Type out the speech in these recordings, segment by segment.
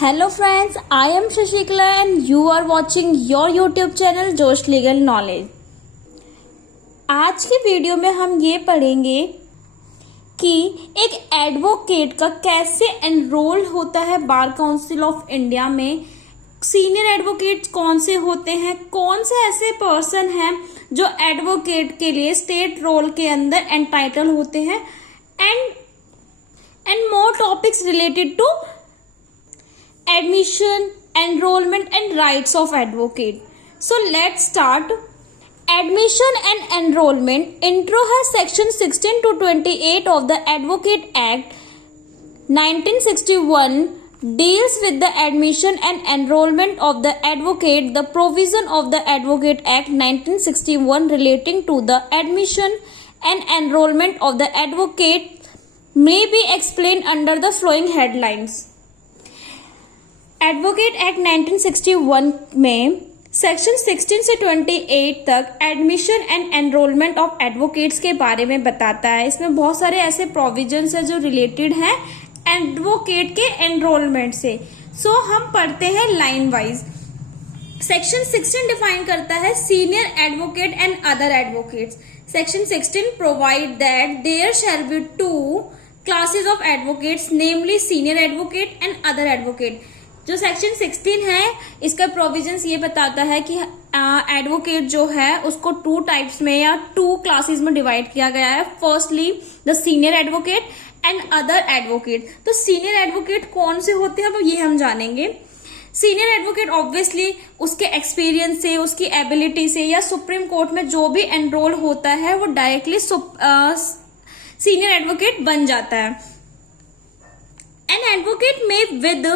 Hello friends, I am Shashikala and you are watching your YouTube channel जोश legal knowledge. आज की video में हम ये पढ़ेंगे कि एक एडवोकेट का कैसे एनरोल होता है बार काउंसिल ऑफ इंडिया में, सीनियर एडवोकेट कौन से होते हैं, कौन से ऐसे पर्सन हैं जो एडवोकेट के लिए स्टेट रोल के अंदर एंटाइटल होते हैं and more topics related to admission, enrollment and rights of advocate. So let's start. Admission and enrollment intro has section 16 to 28 of the Advocate Act 1961 deals with the admission and enrollment of the advocate. The provision of the Advocate Act 1961 relating to the admission and enrollment of the advocate may be explained under the following headlines. Advocate act 1961 में section 16 से 28 तक admission and enrolment of advocates के बारे में बताता है। इसमें बहुत सारे ऐसे प्रोविजंस है जो रिलेटेड हैं एडवोकेट के एनरोलमेंट से। सो हम पढ़ते हैं लाइन वाइज। सेक्शन 16 डिफाइन करता है senior advocate and other advocates. Section 16 provide that there shall be two classes of advocates, namely senior advocate and other advocate. जो सेक्शन 16 है इसका प्रोविजंस ये बताता है कि एडवोकेट जो है उसको टू टाइप्स में या टू क्लासेस में डिवाइड किया गया है। Firstly the senior advocate and other advocate. तो सीनियर एडवोकेट कौन से होते हैं ये हम जानेंगे। सीनियर एडवोकेट ऑब्वियसली उसके एक्सपीरियंस से, उसकी एबिलिटी से या सुप्रीम कोर्ट में जो भी एनरोल होता है वो डायरेक्टली सीनियर एडवोकेट बन जाता है। एन एडवोकेट में with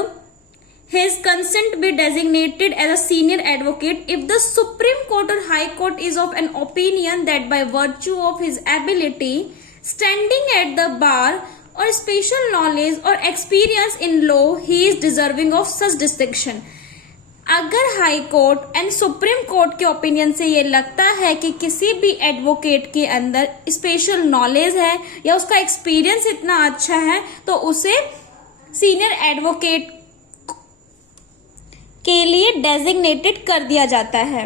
his consent be designated as a senior advocate if the Supreme Court or High Court is of an opinion that by virtue of his ability, standing at the bar or special knowledge or experience in law, he is deserving of such distinction. अगर high court and supreme court के opinion से ये लगता है कि किसी भी advocate के अंदर स्पेशल नॉलेज है या उसका एक्सपीरियंस इतना अच्छा है तो उसे सीनियर एडवोकेट के लिए डेजिग्नेटेड कर दिया जाता है।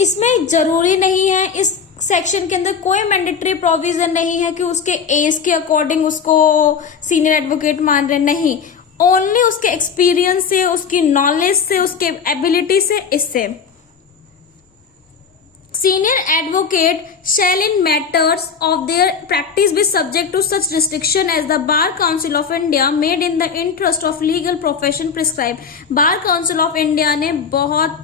इसमें जरूरी नहीं है, इस सेक्शन के अंदर कोई मैंडेटरी प्रोविजन नहीं है कि उसके एज के अकॉर्डिंग उसको सीनियर एडवोकेट मान रहे, नहीं, ओनली उसके एक्सपीरियंस से, उसकी नॉलेज से, उसके एबिलिटी से, इससे। Senior advocate shall in matters of their practice be subject to such restriction as the Bar Council of India made in the interest of legal profession prescribe. Bar Council of India ने बहुत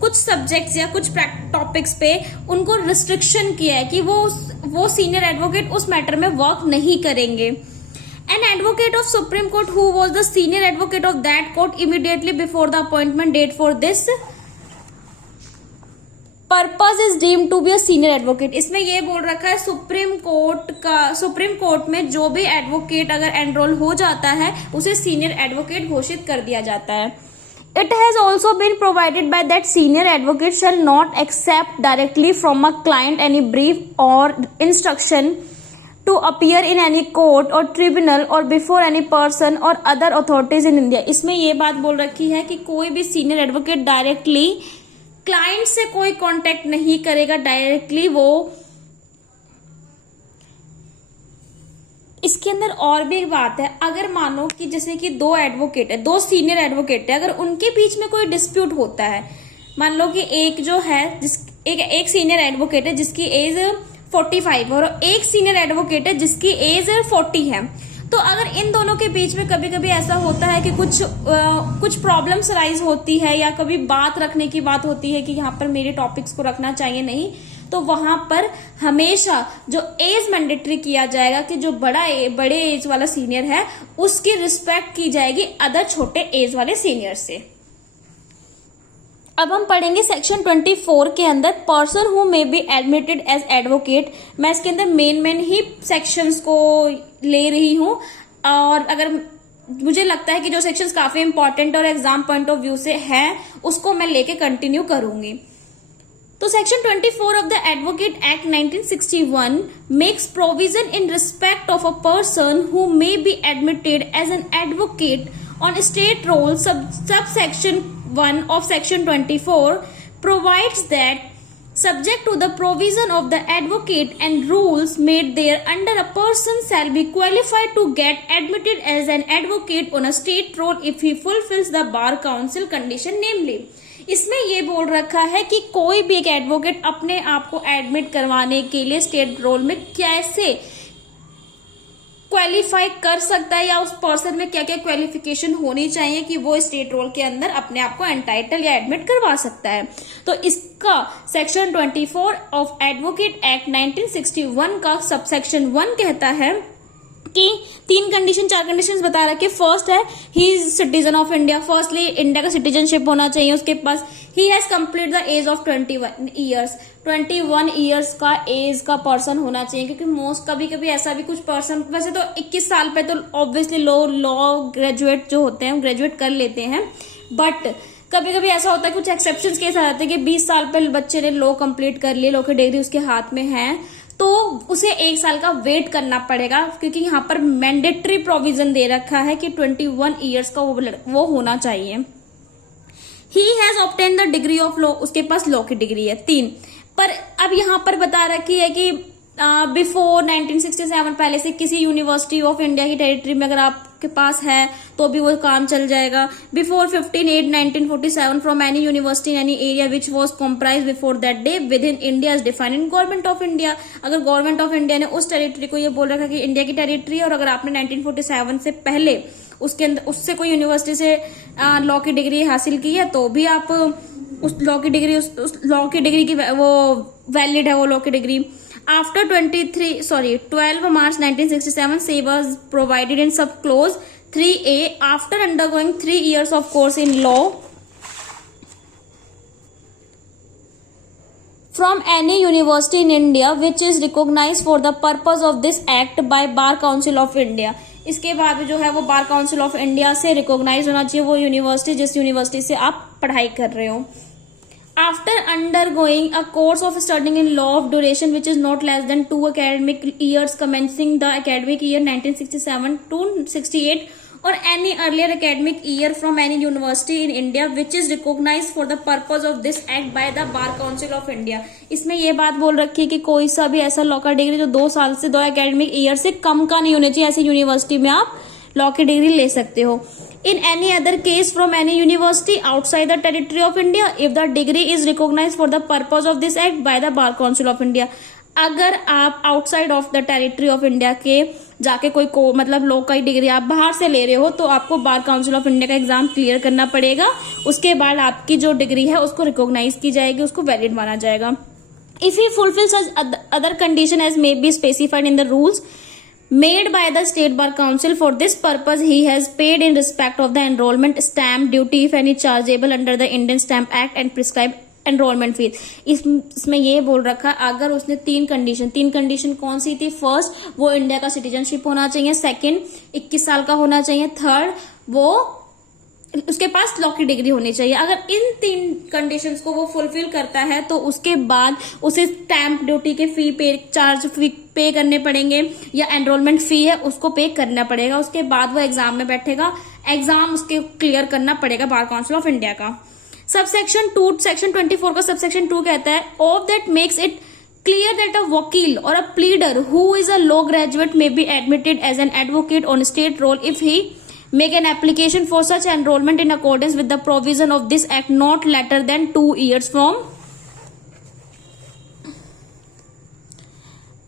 कुछ subjects या कुछ topics पे उनको restriction किया है कि वो सीनियर एडवोकेट उस मैटर में वर्क नहीं करेंगे। An advocate of Supreme Court who was the senior advocate of that court immediately before the appointment date for this purpose is deem to be a senior advocate. इसमें ये बोल रखा है supreme court में जो भी एडवोकेट अगर enrol हो जाता है उसे सीनियर एडवोकेट घोषित कर दिया जाता है। It has also been provided by that senior advocate shall not accept directly from a client any brief और instruction to appear in any court और ट्रिब्यूनल और बिफोर एनी पर्सन और अदर अथॉरिटीज इन इंडिया। इसमें ये बात बोल रखी है कि कोई भी सीनियर एडवोकेट डायरेक्टली क्लाइंट से कोई कांटेक्ट नहीं करेगा, डायरेक्टली वो। इसके अंदर और भी एक बात है, अगर मानो कि जैसे कि दो एडवोकेट है, दो सीनियर एडवोकेट है, अगर उनके बीच में कोई डिस्प्यूट होता है, मान लो कि एक जो है एक सीनियर एडवोकेट है जिसकी एज 45 और एक सीनियर एडवोकेट है जिसकी एज 40 है, तो अगर इन दोनों के बीच में कभी कभी ऐसा होता है कि कुछ प्रॉब्लम्स राइज होती है या कभी बात रखने की बात होती है कि यहाँ पर मेरे टॉपिक्स को रखना चाहिए, नहीं, तो वहां पर हमेशा जो एज मैंडेटरी किया जाएगा कि जो बड़े एज वाला सीनियर है उसकी रिस्पेक्ट की जाएगी अदर छोटे एज वाले सीनियर से। अब हम पढ़ेंगे सेक्शन 24 के अंदर person who may be admitted as advocate. मैं इसके अंदर मेन ही सेक्शंस को ले रही हूं और अगर मुझे लगता है कि जो सेक्शंस काफी इंपॉर्टेंट और एग्जाम पॉइंट ऑफ व्यू से है उसको मैं लेके कंटिन्यू करूंगी। तो section 24 of the advocate act 1961 makes provision in respect of a person who may be admitted as an advocate on state role, subsection 1 of section 24 provides that subject to the provision of the advocate and rules made thereunder, a person shall be qualified to get admitted as an advocate on a state roll if he fulfills the bar council condition, namely. इसमें ये बोल रखा है कि कोई भी एक advocate अपने आप को एडमिट करवाने के लिए स्टेट रोल में कैसे क्वालिफाई कर सकता है, या उस पर्सन में क्या क्या क्वालिफिकेशन होनी चाहिए कि वो स्टेट रोल के अंदर अपने आप को एंटाइटल या एडमिट करवा सकता है. तो इसका सेक्शन 24 ऑफ एडवोकेट एक्ट 1961 का सबसेक्शन 1 कहता है कि 3 कंडीशन 4 कंडीशंस बता रखे. फर्स्ट है he is citizen of India. Firstly India का सिटीजनशिप होना चाहिए उसके पास. He has complete the age of 21 years. 21 years का एज का पर्सन होना चाहिए, क्योंकि मोस्ट कभी कभी ऐसा भी कुछ पर्सन, वैसे तो 21 साल पे तो ऑब्वियसली लॉ ग्रेजुएट जो होते हैं ग्रेजुएट कर लेते हैं, बट कभी कभी ऐसा होता है कुछ एक्सेप्शंस केस आ जाते हैं कि 20 साल पे बच्चे ने लॉ कंप्लीट कर लिए, लॉ की डिग्री उसके हाथ में है, तो उसे 1 साल का वेट करना पड़ेगा, क्योंकि यहाँ पर मैंडेटरी प्रोविजन दे रखा है कि 21 ईयर्स का वो होना चाहिए. He has obtain the degree of law. उसके पास लॉ की डिग्री है. 3 पर अब यहाँ पर बता रखी है कि बिफोर 1967 पहले से किसी यूनिवर्सिटी ऑफ इंडिया की टेरिटरी में अगर आपके पास है तो भी वो काम चल जाएगा. Before 15/8/1947 from any university in any area which was comprise before that day with in India is defined in government of India. अगर गवर्नमेंट ऑफ इंडिया ने उस टेरिटरी को ये बोल रखा कि इंडिया की टेरिटरी है, और अगर आपने 1947 से पहले उसके अंदर उससे कोई यूनिवर्सिटी से लॉ की डिग्री हासिल की है तो भी आप उस लॉ की डिग्री की वो वैलिड है वो लॉ की degree. After 12 March 1967, she was provided in sub clause 3A after undergoing 3 years of course in law from any university in India which is recognized for the purpose of this act by Bar Council of India. इसके बाद जो है वो बार council of India से recognise होना चाहिए वो university जिस यूनिवर्सिटी से आप पढ़ाई कर रहे हो. After undergoing a course of studying in law of duration which is not less than 2 academic years commencing the academic year 1967 to 68 or any earlier academic year from any university in India which is recognized for the purpose of this act by the Bar Council of India. इसमें ये बात बोल रखी है कि कोई सा भी ऐसा लॉ का डिग्री जो 2 साल से 2 academic year से कम का नहीं होना चाहिए, ऐसी यूनिवर्सिटी में आप लॉ की डिग्री ले सकते हो. In any other case from any university outside the territory of India, if the degree is recognized for the purpose of this act by the Bar Council of India. अगर आप outside of the territory of India के जाके कोई मतलब law का degree आप बाहर से ले रहे हो तो आपको बार काउंसिल ऑफ इंडिया का एग्जाम क्लियर करना पड़ेगा. उसके बाद आपकी जो डिग्री है उसको रिकॉग्नाइज की जाएगी, उसको वैलिड माना जाएगा. If he fulfil such other condition as may be specified in the rules made by the State Bar Council for this purpose, he has paid in respect of the enrollment stamp duty if any chargeable under the Indian Stamp Act and prescribed enrollment fees. इसमें ये बोल रखा अगर उसने 3 condition कौन सी थी? First, वो India का सिटीजनशिप होना चाहिए. सेकंड, 21 साल का होना चाहिए. थर्ड, वो उसके पास लॉ की डिग्री होनी चाहिए. अगर इन 3 कंडीशंस को वो फुलफिल करता है तो उसके बाद उसे स्टैंप ड्यूटी के फी पे करने पड़ेंगे, या एनरोलमेंट फी है उसको पे करना पड़ेगा. उसके बाद वो एग्जाम में बैठेगा, एग्जाम उसके क्लियर करना पड़ेगा बार काउंसिल ऑफ इंडिया का. सबसेक्शन 2 सेक्शन 24 का सबसेक्शन 2 कहता है of that makes it clear that a वकील or a pleader who is a law graduate may be admitted as an advocate on state roll if he make an application for such enrollment in accordance with the provision of this act not later than 2 years from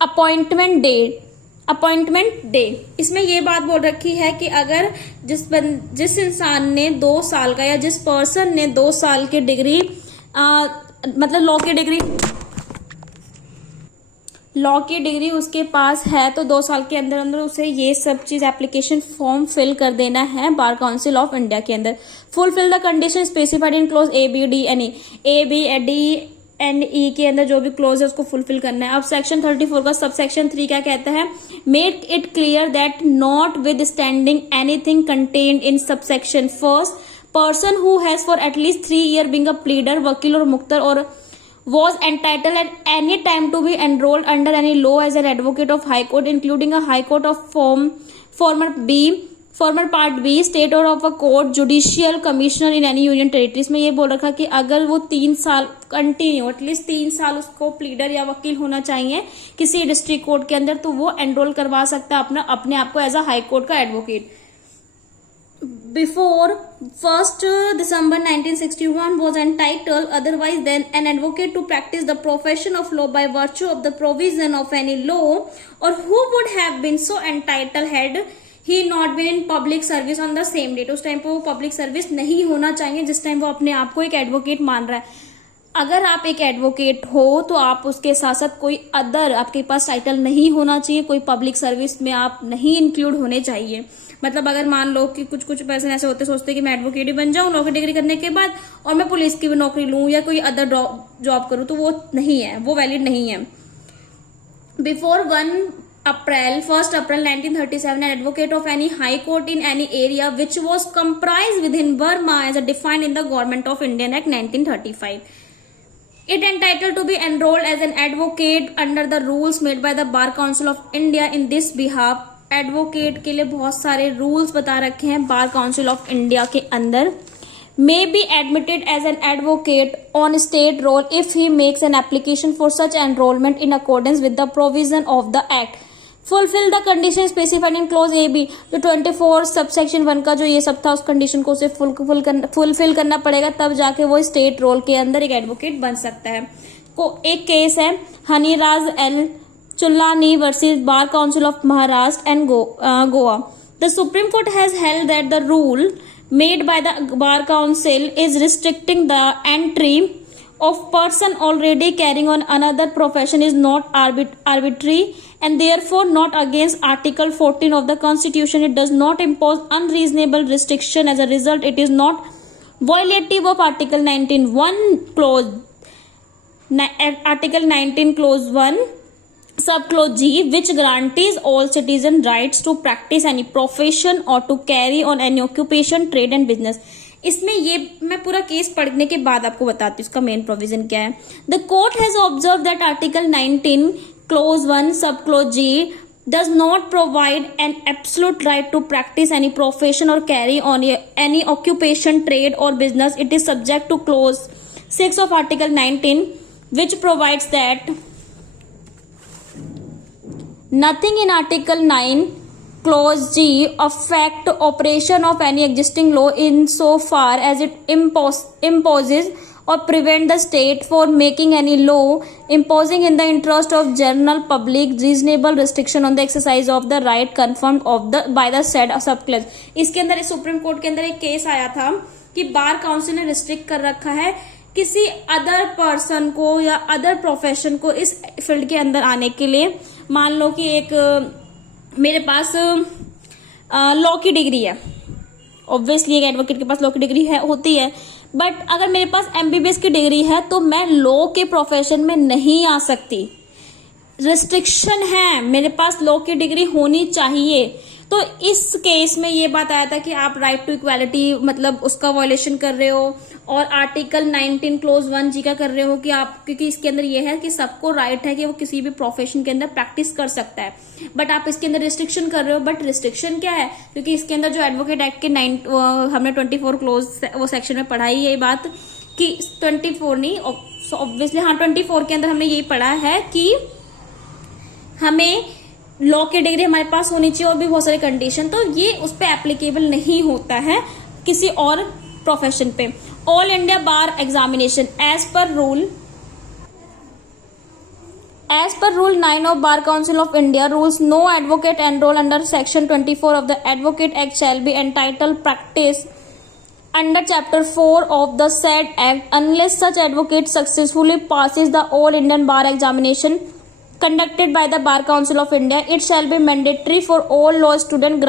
appointment day. इसमें ये बात बोल रखी है कि अगर जिस इंसान ने 2 साल का या जिस पर्सन ने 2 साल की डिग्री मतलब लॉ की डिग्री उसके पास है तो 2 साल के अंदर अंदर उसे ये सब चीज एप्लीकेशन फॉर्म फिल कर देना है बार काउंसिल ऑफ इंडिया के अंदर. Fulfil the condition specified in clause A B D and E के अंदर जो भी क्लोज है उसको फुलफिल करना है. अब सेक्शन 34 का सबसेक्शन 3 क्या कहता है? Make it clear that not with standing anything contained in subsection first, person who has for at least 3 years being a pleader, वकील और मुख्तर और was entitled at any time to be enrolled under any law as an advocate of High Court including a High Court of former B, former part B, state और of a court judicial commissioner in any union territories में ये बोल रखा कि अगर वो 3 साल continue at least 3 साल उसको प्लीडर या वकील होना चाहिए किसी डिस्ट्रिक्ट कोर्ट के अंदर, तो वो एनरोल करवा सकता है अपने आप को एज अ हाई कोर्ट का advocate. Before 1st December 1961 was entitled otherwise than an advocate to practice the profession of law by virtue of the provision of any law, or who would have been so entitled had he not been in public service on the same date। उस time पे वो public service नहीं होना चाहिए जिस time वो अपने आप को एक एडवोकेट मान रहा है। अगर आप एक एडवोकेट हो तो आप उसके साथ साथ कोई अदर आपके पास टाइटल नहीं होना चाहिए, कोई पब्लिक सर्विस में आप नहीं इंक्लूड होने चाहिए। मतलब अगर मान लो कि कुछ पर्सन ऐसे होते सोचते कि मैं एडवोकेट ही बन जाऊं लॉ की डिग्री करने के बाद और मैं पुलिस की भी नौकरी लूं या कोई अदर जॉब करूं, तो वो नहीं है, वो वैलिड नहीं है। Before 1st April 1937 an advocate of any high court in any area which was comprised within Burma as defined in the Government of Indian Act 1935, it entitled to be enrolled as an advocate under the rules made by the Bar Council of India in this behalf। Advocate के लिए बहुत सारे rules बता रखे हैं बार council of India के अंदर। May be admitted as an advocate on state roll if he makes an application for such enrolment in accordance with the provision of the act, fulfil the condition specified in clause A B. जो 24 subsection 1 का जो ये सब था उस condition को उसे fulfil करना पड़ेगा, तब जाके वो स्टेट रोल के अंदर एक एडवोकेट बन सकता है। एक केस है हनीराज L Chullani versus Bar Council of Maharashtra and Goa. The Supreme Court has held that the rule made by the Bar Council is restricting the entry of person already carrying on another profession is not arbitrary and therefore not against Article 14 of the Constitution. It does not impose unreasonable restriction. As a result, it is not violative of Article 19 clause 1 subclause G, which guarantees all citizen rights to practice any profession or to carry on any occupation, trade and business। इसमें ये मैं पूरा case पढ़ने के बाद आपको बताती हूँ इसका मेन प्रोविजन क्या है। The court has observe that article 19 clause 1 subclause G does not provide an absolute right to practice any profession or carry on any occupation, trade or business. It is subject to clause 6 of article 19 which provides that nothing in Article 9 Clause G affect operation of any existing law in so far as it imposes or prevent the state for making any law imposing in the interest of general public reasonable restriction on the exercise of the right confirmed by the said subclause। इसके अंदर supreme court के अंदर एक case आया था कि bar council ने restrict कर रखा है किसी अदर पर्सन को या अदर प्रोफेशन को इस फील्ड के अंदर आने के लिए। मान लो कि एक मेरे पास लॉ की डिग्री है, ऑब्वियसली एक एडवोकेट के पास लॉ की डिग्री है होती है, बट अगर मेरे पास एमबीबीएस की डिग्री है तो मैं लॉ के प्रोफेशन में नहीं आ सकती। रिस्ट्रिक्शन है, मेरे पास लॉ की डिग्री होनी चाहिए। तो इस केस में ये बात आया था कि आप राइट टू इक्वालिटी मतलब उसका वायलेशन कर रहे हो और आर्टिकल 19 क्लोज 1 जी का कर रहे हो कि आप, क्योंकि इसके अंदर ये है कि सबको राइट है कि वो किसी भी प्रोफेशन के अंदर प्रैक्टिस कर सकता है, बट आप इसके अंदर रिस्ट्रिक्शन कर रहे हो। बट रिस्ट्रिक्शन क्या है, क्योंकि इसके अंदर जो एडवोकेट एक्ट के हमने 24 क्लोज वो सेक्शन में पढ़ाई ये बात कि 24 नहीं ऑब्वियसली हाँ 24 के अंदर हमने यही पढ़ा है कि हमें लॉ की डिग्री हमारे पास होनी चाहिए और भी बहुत सारे कंडीशन, तो ये उस पर एप्लीकेबल नहीं होता है किसी और प्रोफेशन पे। All India bar examination as per rule 9 of Bar Council of India rules, no advocate enrolled under section 24 of the Advocate Act shall be entitled practice under chapter 4 of the said act unless such advocate successfully passes the All Indian Bar examination conducted by the Bar Council of India. It shall be mandatory for all law students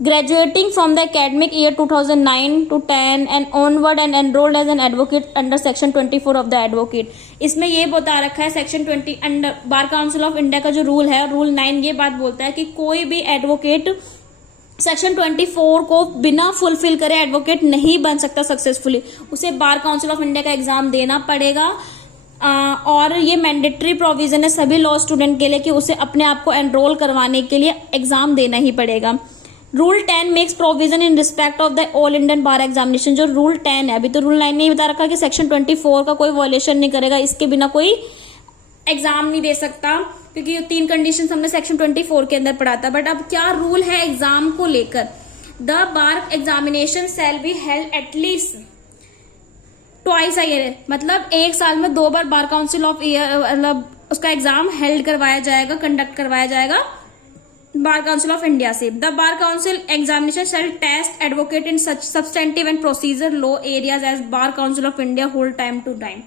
graduating from the academic year 2009 to 10 and onward and enrolled as an advocate under section 24 of the Advocate। इसमें ये बता रखा है section 20 under bar council of India का जो rule है, rule 9 ये बात बोलता है कि कोई भी एडवोकेट सेक्शन 24 को बिना फुलफिल करे एडवोकेट नहीं बन सकता सक्सेसफुली, उसे बार काउंसिल ऑफ इंडिया का एग्जाम देना पड़ेगा। और ये मैंडेटरी प्रोविजन है सभी लॉ स्टूडेंट के लिए कि उसे अपने आप को एनरोल करवाने के लिए एग्जाम देना ही पड़ेगा। Rule 10 makes provision in respect of the all Indian bar examination. जो रूल 10 है, अभी तो रूल 9 ने बता रखा कि सेक्शन 24 का कोई वॉयलेशन नहीं करेगा, इसके बिना कोई एग्जाम नहीं दे सकता, क्योंकि 3 कंडीशन हमने सेक्शन 24 के अंदर पढ़ा था। बट अब क्या रूल है एग्जाम को लेकर, the bar examination shall be held at least twice a year, मतलब 1 साल में 2 बार बार काउंसिल ऑफ ईयर मतलब उसका एग्जाम हेल्ड करवाया जाएगा, कंडक्ट करवाया जाएगा बार काउंसिल ऑफ इंडिया से। The bar council examination shall test advocate in such substantive and procedure law areas as bar council of India hold time to time.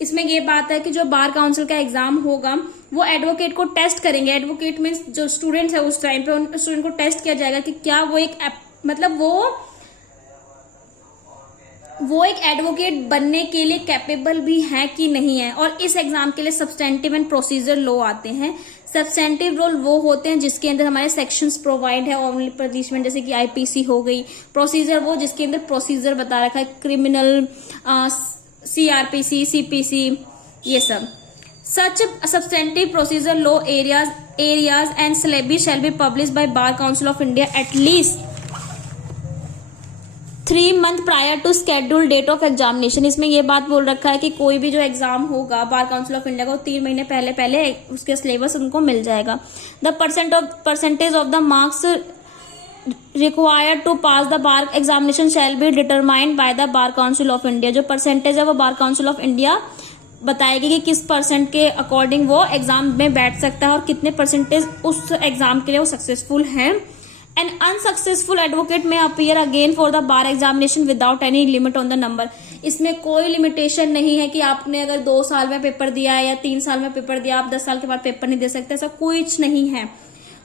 इसमें ये बात है कि जो बार काउंसिल का एग्जाम होगा वो एडवोकेट को टेस्ट करेंगे। एडवोकेट मीन्स जो स्टूडेंट्स है उस टाइम पे उन स्टूडेंट को टेस्ट किया जाएगा कि क्या वो एक मतलब वो एक एडवोकेट बनने के लिए कैपेबल भी है कि नहीं है। और इस एग्जाम के लिए सब्सटेंटिव एंड प्रोसीजर लॉ आते हैं। सब्सटेंटिव लॉ वो होते हैं जिसके अंदर हमारे सेक्शंस प्रोवाइड है ऑनली पनिशमेंट, जैसे कि आईपीसी हो गई। प्रोसीजर वो जिसके अंदर प्रोसीजर बता रखा है, क्रिमिनल, सीआरपीसी, सीपीसी, ये सब। Such substantive procedure law areas and syllabus shall be publish by bar council of India at least 3 month prior to schedule date of examination. इसमें ये बात बोल रखा है कि कोई भी जो एग्जाम होगा बार काउंसिल ऑफ इंडिया का, 3 महीने पहले उसके सिलेबस उनको मिल जाएगा। The percentage of the marks required to pass the bar examination shall be determined by the bar council of India. जो परसेंटेज है वो बार काउंसिल ऑफ इंडिया बताएगी कि किस परसेंट के अकॉर्डिंग वो एग्जाम में बैठ सकता है और कितने परसेंटेज उस एग्जाम के लिए वो सक्सेसफुल है। An unsuccessful advocate may appear again for the bar examination without any limit on the number। इसमें कोई लिमिटेशन नहीं है कि आपने अगर 2 साल में पेपर दिया है या 3 साल में पेपर दिया, आप 10 साल के बाद पेपर नहीं दे सकते, ऐसा कुछ नहीं है।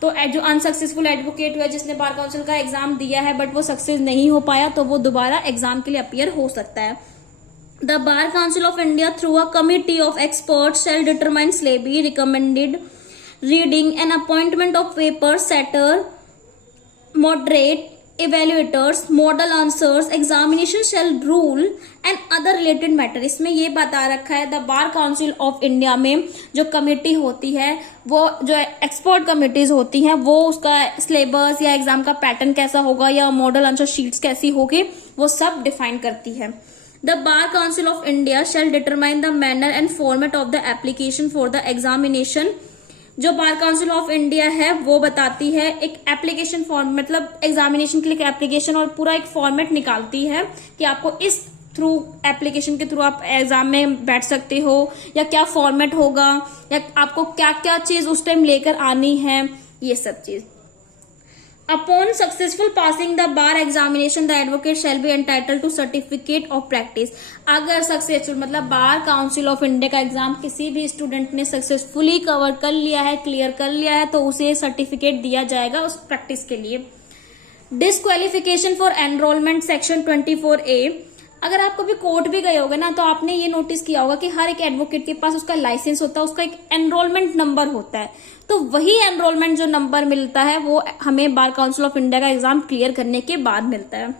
तो जो अनसक्सेसफुल एडवोकेट हुआ जिसने बार काउंसिल का एग्जाम दिया है बट वो सक्सेस नहीं हो पाया, तो वो दोबारा एग्जाम के लिए अपीयर हो सकता है। The bar council of India through a committee of experts shall determine syllabus, recommended reading and appointment of paper setter, moderate evaluators, model answers, examination shall rule and other related matter। इसमें ये बता रखा है the bar council of India में जो committee होती है, वो जो एक्सपर्ट कमिटीज होती हैं, वो उसका सिलेबस या एग्जाम का पैटर्न कैसा होगा या मॉडल आंसर शीट्स कैसी होगी, वो सब डिफाइन करती है। The bar council of India shall determine the manner and format of the application for the examination. जो बार काउंसिल ऑफ इंडिया है वो बताती है एक एप्लीकेशन फॉर्म, मतलब एग्जामिनेशन के लिए एप्लीकेशन और पूरा एक फॉर्मेट निकालती है कि आपको इस थ्रू एप्लीकेशन के थ्रू आप एग्जाम में बैठ सकते हो, या क्या फॉर्मेट होगा, या आपको क्या क्या चीज उस टाइम लेकर आनी है, ये सब चीज। Upon successful passing the bar examination the advocate shall be entitled to certificate of practice. अगर सक्सेसफुल मतलब बार काउंसिल ऑफ इंडिया का एग्जाम किसी भी स्टूडेंट ने सक्सेसफुली कवर कर लिया है, क्लियर कर लिया है, तो उसे सर्टिफिकेट दिया जाएगा उस प्रैक्टिस के लिए। Disqualification for enrolment section 24A। अगर आप कभी कोर्ट भी गए होगे ना, तो आपने ये नोटिस किया होगा कि हर एक एडवोकेट के पास उसका लाइसेंस होता है, उसका एक एनरोलमेंट नंबर होता है। तो वही एनरोलमेंट जो नंबर मिलता है वो हमें बार काउंसिल ऑफ इंडिया का एग्जाम क्लियर करने के बाद मिलता है।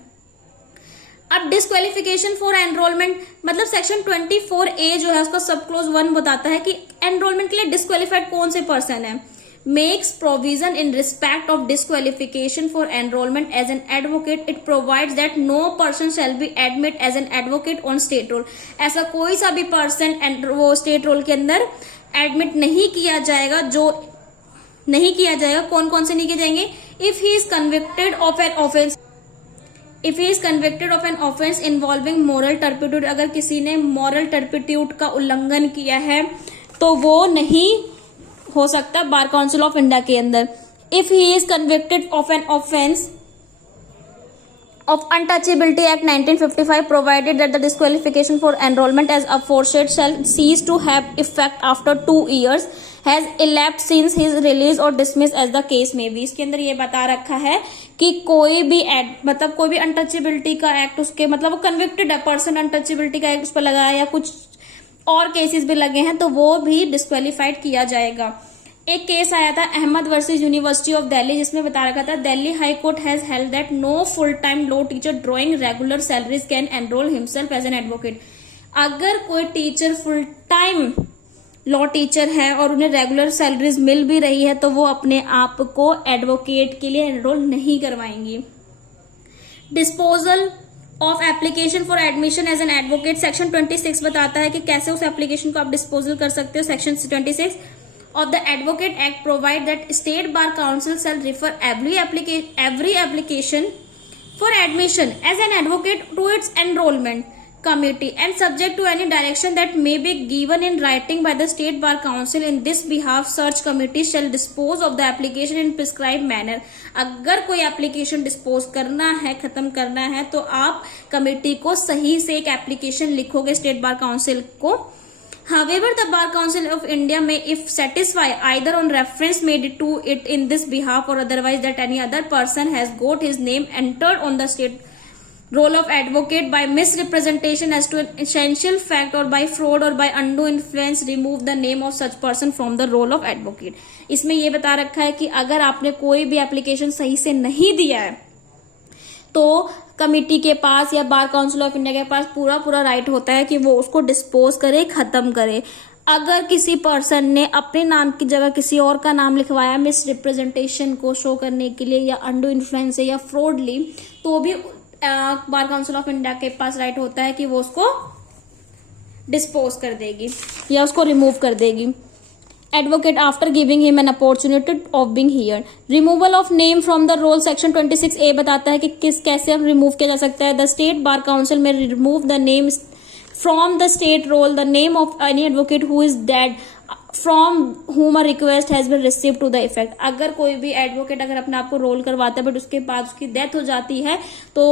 अब डिस्क्वालिफिकेशन फॉर एनरोलमेंट मतलब सेक्शन 24A जो है उसका सब क्लोज 1 बताता है कि एनरोलमेंट के लिए डिस्क्वालिफाइड कौन से पर्सन है। makes provision in respect of disqualification for enrollment as an advocate. It provides that no person shall be admitted as an advocate on state roll। ऐसा कोई सा भी पर्सन वो स्टेट रोल के अंदर एडमिट नहीं किया जाएगा। जो नहीं किया जाएगा, कौन कौन से नहीं किए जाएंगे? If he is convicted of an offence, if he is convicted of an offence involving moral turpitude. अगर किसी ने मॉरल टर्पिट्यूड का उल्लंघन किया है तो वो नहीं हो सकता बार काउंसिल ऑफ इंडिया के अंदर। If he is convicted of an offence of Untouchability Act 1955 provided that the disqualification for enrollment as aforesaid shall cease to have effect after 2 years has elapsed since his release or dismiss as the case may be। इसके अंदर ये बता रखा है कि कोई भी मतलब कोई भी अनटचेबिलिटी का एक्ट उसके मतलब वो कन्विक्टेड है पर्सन, अनटचेबिलिटी का एक्ट उस पर लगा है या कुछ और केसेस भी लगे हैं तो वो भी डिस्क्वालीफाइड किया जाएगा। एक केस आया था Ahmad versus university of Delhi, जिसमें बता रखा था Delhi high court has held that no full time law teacher drawing regular salaries can enrol himself as an advocate. अगर कोई teacher full time law teacher है और उन्हें रेगुलर सैलरीज मिल भी रही है तो वो अपने आप को एडवोकेट के लिए एनरोल नहीं करवाएंगी। Disposal of application for admission as an advocate, section 26 बताता है कि कैसे उस एप्लीकेशन को आप डिस्पोजल कर सकते हो। Section 26 of the Advocate Act provide that State Bar Council shall refer every application for admission as an advocate to its enrollment committee and subject to any direction that may be given in writing by the State Bar Council in this behalf, such committee shall dispose of the application in prescribed manner। अगर कोई application dispose करना है, खत्म करना है, तो आप committee को सही से एक एप्लीकेशन लिखोगे स्टेट बार काउंसिल को। However, the Bar Council of India may, if satisfy, either on reference made to it in this behalf or otherwise that any other person has got his name entered on the state roll of advocate by misrepresentation as to an essential fact or by fraud or by undue influence, remove the name of such person from the roll of advocate। इसमें ये बता रखा है कि अगर आपने कोई भी एप्लीकेशन सही से नहीं दिया है तो कमिटी के पास या बार काउंसिल ऑफ इंडिया के पास पूरा राइट होता है कि वो उसको डिस्पोज करे, खत्म करे। अगर किसी पर्सन ने अपने नाम की जगह किसी और का नाम लिखवाया मिस रिप्रेजेंटेशन को शो करने के लिए या अंडू इन्फ्लुएंस या फ्रॉडली, तो भी बार काउंसिल ऑफ इंडिया के पास राइट होता है कि वो उसको डिस्पोज कर देगी या उसको रिमूव कर देगी। Advocate after giving him an opportunity of being heard। Removal of name from the roll, section 26A बताता है कि कैसे हम रिमूव किया जा सकता है। The state bar council may remove the name from the state roll the name of any advocate who is dead from whom a request has been received to the effect। अगर कोई भी advocate अगर अपने आप को role करवाता है but उसके बाद उसकी डेथ हो जाती है तो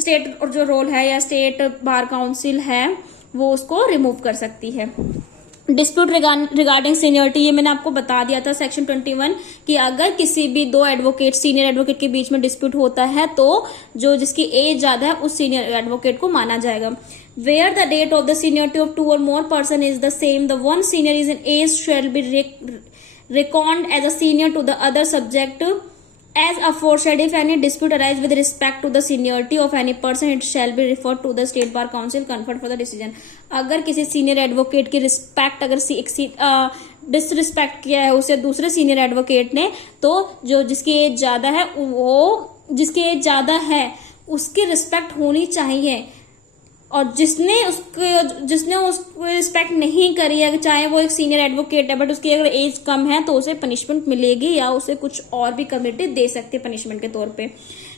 स्टेट जो रोल है या स्टेट बार काउंसिल है वो उसको रिमूव कर सकती है। डिस्प्यूट रिगार्डिंग सीनियरिटी, ये मैंने आपको बता दिया था सेक्शन 21 कि अगर किसी भी दो एडवोकेट सीनियर एडवोकेट के बीच में डिस्प्यूट होता है तो जो जिसकी एज ज्यादा है उस सीनियर एडवोकेट को माना जाएगा। Where the date of the seniority of 2 or more person is the same, the one senior is in age shall be reckoned as a senior to the other subject as aforesaid। If any dispute arise with respect to the seniority of any person, it shall be referred to the State Bar Council conferred for the decision। अगर किसी senior advocate की respect अगर disrespect किया है उसे दूसरे senior advocate ने, तो जो जिसकी एज ज्यादा है वो जिसकी एज ज्यादा है उसकी रिस्पेक्ट होनी चाहिए, और जिसने उसको रिस्पेक्ट नहीं करी है चाहे वो एक सीनियर एडवोकेट है बट उसकी अगर एज कम है तो उसे पनिशमेंट मिलेगी या उसे कुछ और भी कमेटी दे सकती है पनिशमेंट के तौर पे।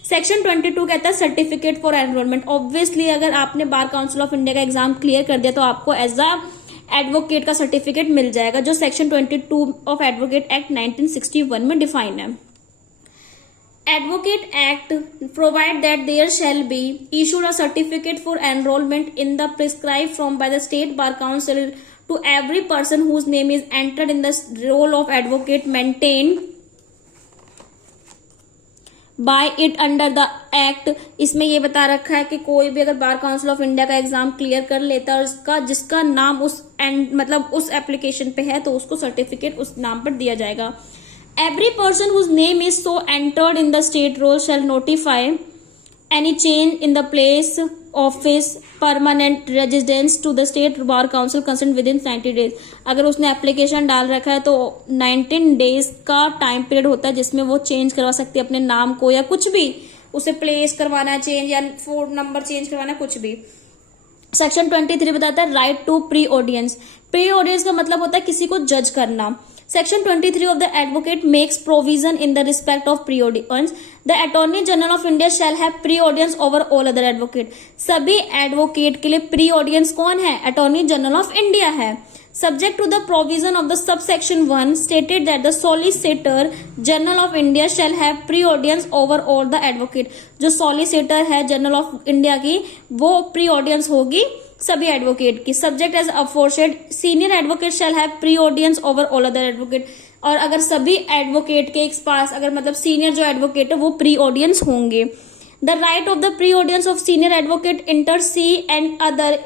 सेक्शन 22 कहता है सर्टिफिकेट फॉर एनरोलमेंट। ऑब्वियसली अगर आपने बार काउंसिल ऑफ इंडिया का एग्जाम क्लियर कर दिया तो आपको एज अ एडवोकेट का सर्टिफिकेट मिल जाएगा जो सेक्शन 22 ऑफ एडवोकेट एक्ट 1961 में डिफाइन है। Advocate Act provide that there shall be issued a certificate for enrollment in the prescribed form by the State Bar Council to every person whose name is entered in the roll of advocate maintained by it under the Act। इसमें ये बता रखा है कि कोई भी अगर बार council of India का एग्जाम क्लियर कर लेता है और उसका जिसका नाम उस मतलब उस एप्लीकेशन पे है तो उसको सर्टिफिकेट उस नाम पर दिया जाएगा। Every person whose name is so entered in the state roll shall notify any change in the place, office, permanent residence to the state bar council concerned within 90 days। अगर उसने एप्लीकेशन डाल रखा है तो 19 डेज का time period होता है जिसमें वो चेंज करवा सकती है अपने नाम को या कुछ भी, उसे प्लेस करवाना चेंज या फोन नंबर चेंज करवाना कुछ भी। सेक्शन 23 बताता है right to pre audience. Pre audience का मतलब होता है किसी को जज करना। Section 23 of the Advocate makes provision in the respect of pre-audience। The Attorney General of India shall have pre-audience over all other advocate। सभी एडवोकेट के लिए प्री ऑडियंस कौन है? अटॉर्नी जनरल ऑफ इंडिया है। Subject to the provision of the subsection 1 stated that the Solicitor General of India shall have pre-audience over all the advocate। जो Solicitor है general of India की वो pre audience होगी सभी advocate की। Subject as aforesaid senior advocate shall have pre audience over all other advocate. और अगर सभी एडवोकेट के पास अगर मतलब सीनियर जो एडवोकेट है वो प्री ऑडियंस होंगे। The right of the pre audience of senior advocate inter se and other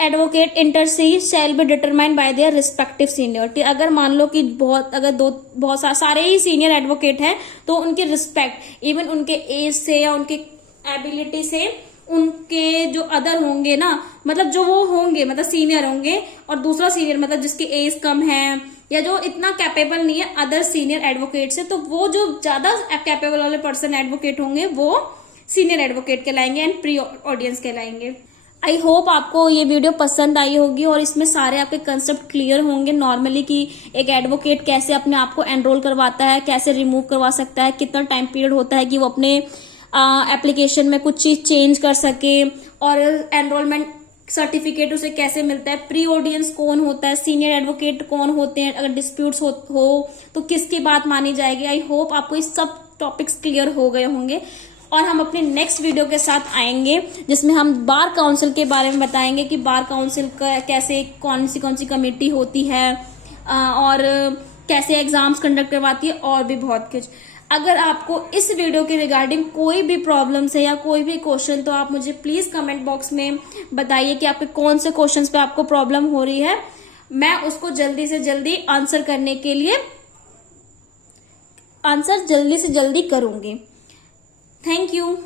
advocate inter se shall be determined by their respective seniority. अगर मान लो कि बहुत सारे ही सीनियर एडवोकेट हैं तो उनकी रिस्पेक्ट इवन उनके एज से या उनकी एबिलिटी से उनके जो अदर होंगे ना, मतलब जो वो होंगे मतलब सीनियर होंगे, और दूसरा सीनियर मतलब जिसकी एज कम है या जो इतना कैपेबल नहीं है अदर सीनियर एडवोकेट से, तो वो जो ज्यादा कैपेबल वाले पर्सन एडवोकेट होंगे वो सीनियर एडवोकेट कहलाएंगे एंड प्री ऑडियंस कहलाएंगे। आई होप आपको ये वीडियो पसंद आई होगी और इसमें सारे आपके कंसेप्ट क्लियर होंगे नॉर्मली कि एक एडवोकेट कैसे अपने आप को एनरोल करवाता है, कैसे रिमूव करवा सकता है, कितना टाइम पीरियड होता है कि वो अपने एप्लीकेशन में कुछ चीज चेंज कर सके, और एनरोलमेंट सर्टिफिकेट उसे कैसे मिलता है, प्री ऑडियंस कौन होता है, सीनियर एडवोकेट कौन होते हैं, अगर डिस्प्यूट्स हो तो किसकी बात मानी जाएगी। आई होप आपको ये सब टॉपिक्स क्लियर हो गए होंगे और हम अपने नेक्स्ट वीडियो के साथ आएंगे जिसमें हम बार काउंसिल के बारे में बताएंगे कि बार काउंसिल का कैसे कौन सी कमेटी होती है और कैसे एग्जाम्स कंडक्ट करवाती है और भी बहुत कुछ। अगर आपको इस वीडियो के रिगार्डिंग कोई भी प्रॉब्लम्स है या कोई भी क्वेश्चन, तो आप मुझे प्लीज कमेंट बॉक्स में बताइए कि आपके कौन से क्वेश्चंस पे आपको प्रॉब्लम हो रही है। मैं उसको जल्दी से जल्दी आंसर करने के लिए आंसर जल्दी से जल्दी करूंगी। Thank you.